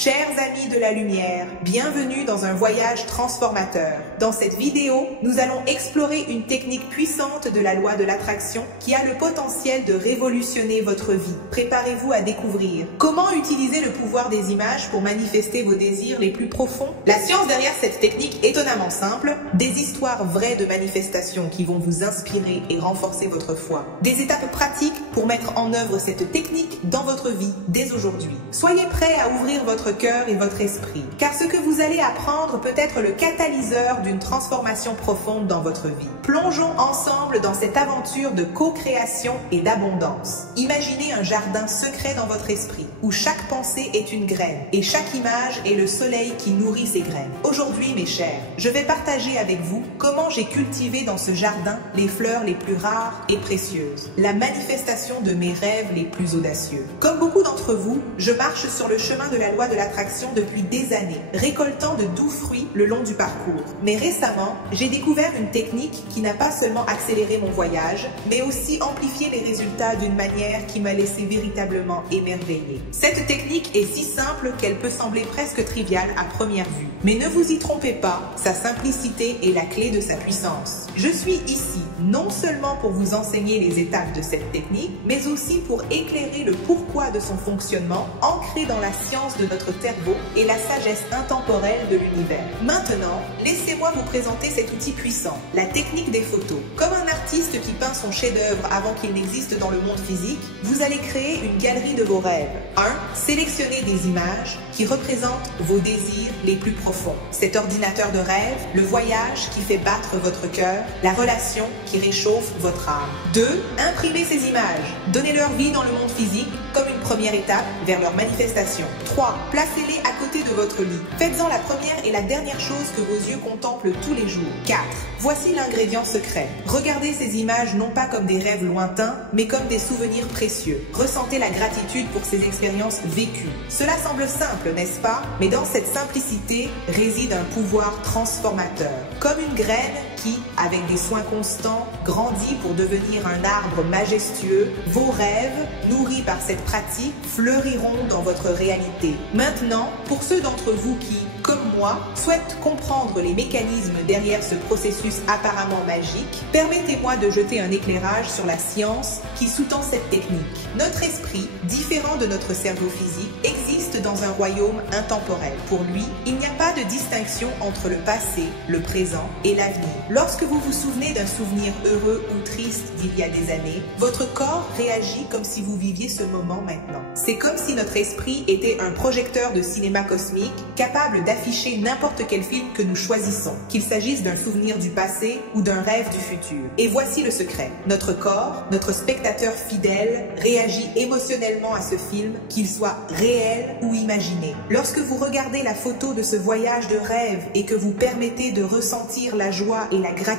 Chers amis de la lumière, bienvenue dans un voyage transformateur. Dans cette vidéo, nous allons explorer une technique puissante de la loi de l'attraction qui a le potentiel de révolutionner votre vie. Préparez-vous à découvrir comment utiliser le pouvoir des images pour manifester vos désirs les plus profonds. La science derrière cette technique est étonnamment simple, des histoires vraies de manifestations qui vont vous inspirer et renforcer votre foi. Des étapes pratiques pour mettre en œuvre cette technique dans votre vie dès aujourd'hui. Soyez prêts à ouvrir votre cœur et votre esprit, car ce que vous allez apprendre peut être le catalyseur d'une transformation profonde dans votre vie. Plongeons ensemble dans cette aventure de co-création et d'abondance. Imaginez un jardin secret dans votre esprit, où chaque pensée est une graine, et chaque image est le soleil qui nourrit ces graines. Aujourd'hui, mes chers, je vais partager avec vous comment j'ai cultivé dans ce jardin les fleurs les plus rares et précieuses, la manifestation de mes rêves les plus audacieux. Comme beaucoup d'entre vous, je marche sur le chemin de la loi de l'attraction depuis des années, récoltant de doux fruits le long du parcours. Mais récemment, j'ai découvert une technique qui n'a pas seulement accéléré mon voyage, mais aussi amplifié les résultats d'une manière qui m'a laissé véritablement émerveillée. Cette technique est si simple qu'elle peut sembler presque triviale à première vue. Mais ne vous y trompez pas, sa simplicité est la clé de sa puissance. Je suis ici non seulement pour vous enseigner les étapes de cette technique, mais aussi pour éclairer le pourquoi de son fonctionnement, ancré dans la science de notre cerveau et la sagesse intemporelle de l'univers. Maintenant, laissez-moi vous présenter cet outil puissant, la technique des photos. Comme un artiste qui peint son chef-d'œuvre avant qu'il n'existe dans le monde physique, vous allez créer une galerie de vos rêves. 1. Sélectionnez des images qui représentent vos désirs les plus profonds. Cet ordinateur de rêve, le voyage qui fait battre votre cœur, la relation qui réchauffe votre âme. 2. Imprimez ces images. Donnez-leur vie dans le monde physique comme une première étape vers leur manifestation. 3. Placez-les à côté de votre lit. Faites-en la première et la dernière chose que vos yeux contemplent tous les jours. 4. Voici l'ingrédient secret. Regardez ces images non pas comme des rêves lointains, mais comme des souvenirs précieux. Ressentez la gratitude pour ces expériences vécues. Cela semble simple, n'est-ce pas? Mais dans cette simplicité réside un pouvoir transformateur. Comme une graine qui, avec des soins constants, grandit pour devenir un arbre majestueux, vos rêves, nourris par cette pratique, fleuriront dans votre réalité. Maintenant, pour ceux d'entre vous qui, comme moi, souhaitent comprendre les mécanismes derrière ce processus apparemment magique, permettez-moi de jeter un éclairage sur la science qui sous-tend cette technique. Notre esprit, différent de notre cerveau physique, existe dans un royaume intemporel. Pour lui, il n'y a pas de distinction entre le passé, le présent et l'avenir. Lorsque vous vous souvenez d'un souvenir heureux ou triste d'il y a des années, votre corps réagit comme si vous viviez ce moment maintenant. C'est comme si notre esprit était un projecteur de cinéma cosmique capable d'afficher n'importe quel film que nous choisissons, qu'il s'agisse d'un souvenir du passé ou d'un rêve du futur. Et voici le secret. Notre corps, notre spectateur fidèle, réagit émotionnellement à ce film, qu'il soit réel ou imaginé. Lorsque vous regardez la photo de ce voyage de rêve et que vous permettez de ressentir la joie et la gratitude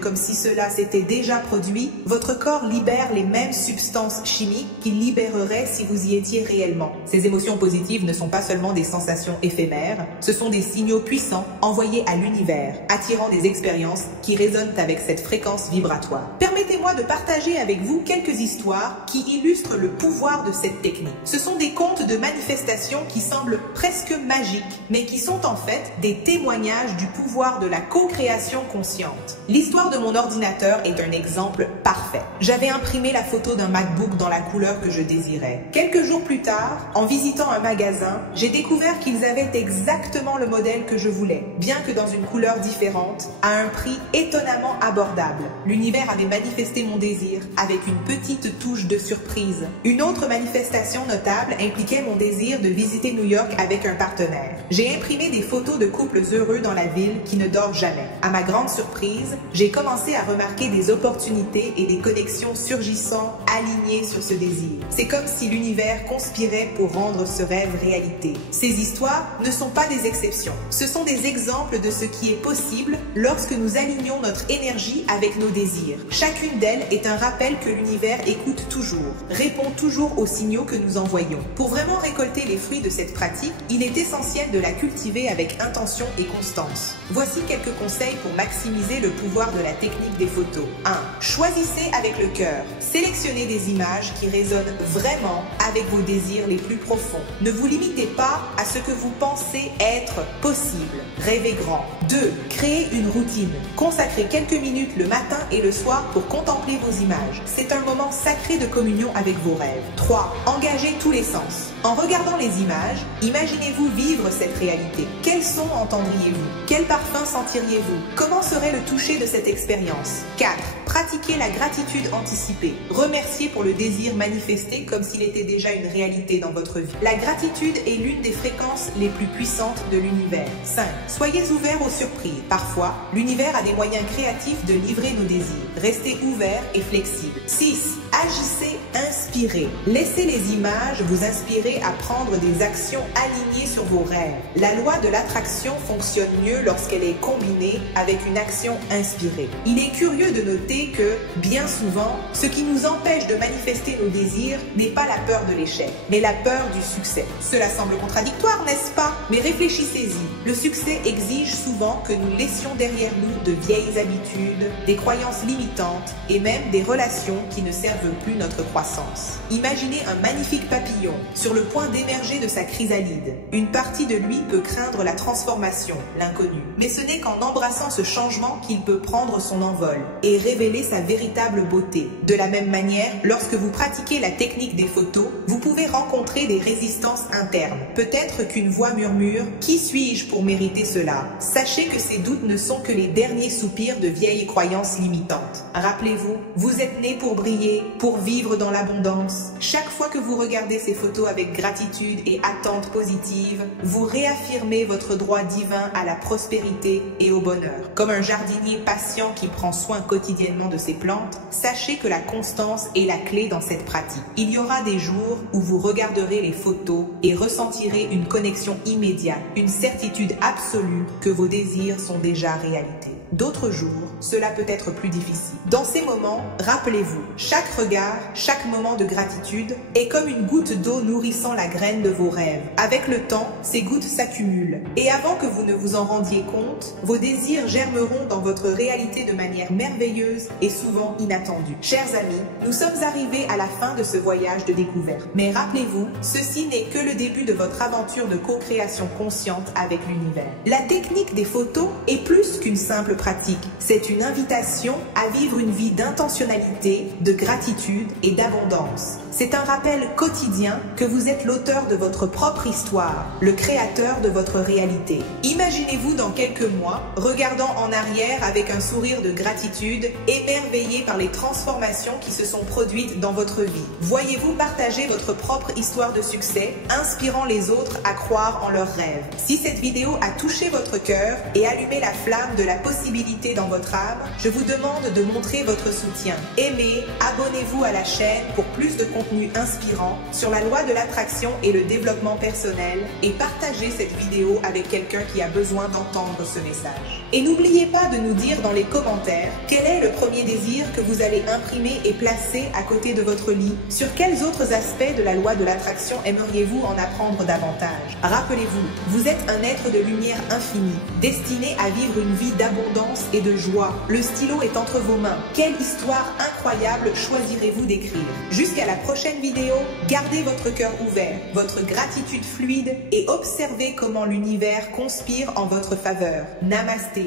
comme si cela s'était déjà produit, votre corps libère les mêmes substances chimiques qu'il libérerait si vous y étiez réellement. Ces émotions positives ne sont pas seulement des sensations éphémères, ce sont des signaux puissants envoyés à l'univers, attirant des expériences qui résonnent avec cette fréquence vibratoire. Permettez-moi de partager avec vous quelques histoires qui illustrent le pouvoir de cette technique. Ce sont des contes de manifestation qui semblent presque magiques, mais qui sont en fait des témoignages du pouvoir de la co-création consciente. L'histoire de mon ordinateur est un exemple parfait. J'avais imprimé la photo d'un MacBook dans la couleur que je désirais. Quelques jours plus tard, en visitant un magasin, j'ai découvert qu'ils avaient exactement le modèle que je voulais, bien que dans une couleur différente, à un prix étonnamment abordable. L'univers avait manifesté mon désir avec une petite touche de surprise. Une autre manifestation notable impliquait mon désir de visiter New York avec un partenaire. J'ai imprimé des photos de couples heureux dans la ville qui ne dort jamais. À ma grande surprise, j'ai commencé à remarquer des opportunités et des connexions surgissant alignées sur ce désir. C'est comme si l'univers conspirait pour rendre ce rêve réalité. Ces histoires ne sont pas des exceptions. Ce sont des exemples de ce qui est possible lorsque nous alignons notre énergie avec nos désirs. Chacune d'elles est un rappel que l'univers écoute toujours, répond toujours aux signaux que nous envoyons. Pour vraiment récolter les fruit de cette pratique, il est essentiel de la cultiver avec intention et constance. Voici quelques conseils pour maximiser le pouvoir de la technique des photos. 1. Choisissez avec le cœur. Sélectionnez des images qui résonnent vraiment avec vos désirs les plus profonds. Ne vous limitez pas à ce que vous pensez être possible. Rêvez grand. 2. Créez une routine. Consacrez quelques minutes le matin et le soir pour contempler vos images. C'est un moment sacré de communion avec vos rêves. 3. Engagez tous les sens. En regardant les images, imaginez-vous vivre cette réalité. Quels sons entendriez-vous? Quel parfum sentiriez-vous? Comment serait le toucher de cette expérience? 4. Pratiquez la gratitude anticipée. Remerciez pour le désir manifesté comme s'il était déjà une réalité dans votre vie. La gratitude est l'une des fréquences les plus puissantes de l'univers. 5. Soyez ouverts aux surprises. Parfois, l'univers a des moyens créatifs de livrer nos désirs. Restez ouverts et flexibles. 6. Agissez inspiré. Laissez les images vous inspirer à prendre des actions alignées sur vos rêves. La loi de l'attraction fonctionne mieux lorsqu'elle est combinée avec une action inspirée. Il est curieux de noter que, bien souvent, ce qui nous empêche de manifester nos désirs n'est pas la peur de l'échec, mais la peur du succès. Cela semble contradictoire, n'est-ce pas? Mais réfléchissez-y. Le succès exige souvent que nous laissions derrière nous de vieilles habitudes, des croyances limitantes et même des relations qui ne servent plus notre croissance. Imaginez un magnifique papillon sur le point d'émerger de sa chrysalide. Une partie de lui peut craindre la transformation, l'inconnu. Mais ce n'est qu'en embrassant ce changement qu'il peut prendre son envol et révéler sa véritable beauté. De la même manière, lorsque vous pratiquez la technique des photos, vous pouvez rencontrer des résistances internes. Peut-être qu'une voix murmure « Qui suis-je pour mériter cela ?» Sachez que ces doutes ne sont que les derniers soupirs de vieilles croyances limitantes. Rappelez-vous, vous êtes né pour briller, pour vivre dans l'abondance. Chaque fois que vous regardez ces photos avec gratitude et attente positive, vous réaffirmez votre droit divin à la prospérité et au bonheur. Comme un jardinier patient qui prend soin quotidiennement de ses plantes, sachez que la constance est la clé dans cette pratique. Il y aura des jours où vous regarderez les photos et ressentirez une connexion immédiate, une certitude absolue que vos désirs sont déjà réalité. D'autres jours, cela peut être plus difficile. Dans ces moments, rappelez-vous, chaque regard, chaque moment de gratitude est comme une goutte d'eau nourrissant la graine de vos rêves. Avec le temps, ces gouttes s'accumulent. Et avant que vous ne vous en rendiez compte, vos désirs germeront dans votre réalité de manière merveilleuse et souvent inattendue. Chers amis, nous sommes arrivés à la fin de ce voyage de découverte. Mais rappelez-vous, ceci n'est que le début de votre aventure de co-création consciente avec l'univers. La technique des photos est plus qu'une simple pratique. C'est une invitation à vivre une vie d'intentionnalité, de gratitude et d'abondance. C'est un rappel quotidien que vous êtes l'auteur de votre propre histoire, le créateur de votre réalité. Imaginez-vous dans quelques mois, regardant en arrière avec un sourire de gratitude, émerveillé par les transformations qui se sont produites dans votre vie. Voyez-vous partager votre propre histoire de succès, inspirant les autres à croire en leurs rêves. Si cette vidéo a touché votre cœur et allumé la flamme de la possibilité dans votre âme, je vous demande de montrer votre soutien. Aimez, abonnez-vous à la chaîne pour plus de contenu inspirant sur la loi de l'attraction et le développement personnel et partagez cette vidéo avec quelqu'un qui a besoin d'entendre ce message. Et n'oubliez pas de nous dire dans les commentaires quel est le premier désir que vous allez imprimer et placer à côté de votre lit. Sur quels autres aspects de la loi de l'attraction aimeriez-vous en apprendre davantage? Rappelez-vous, vous êtes un être de lumière infinie, destiné à vivre une vie d'abondance et de joie. Le stylo est entre vos mains. Quelle histoire incroyable choisirez-vous d'écrire? Jusqu'à la prochaine vidéo, gardez votre cœur ouvert, votre gratitude fluide et observez comment l'univers conspire en votre faveur. Namasté.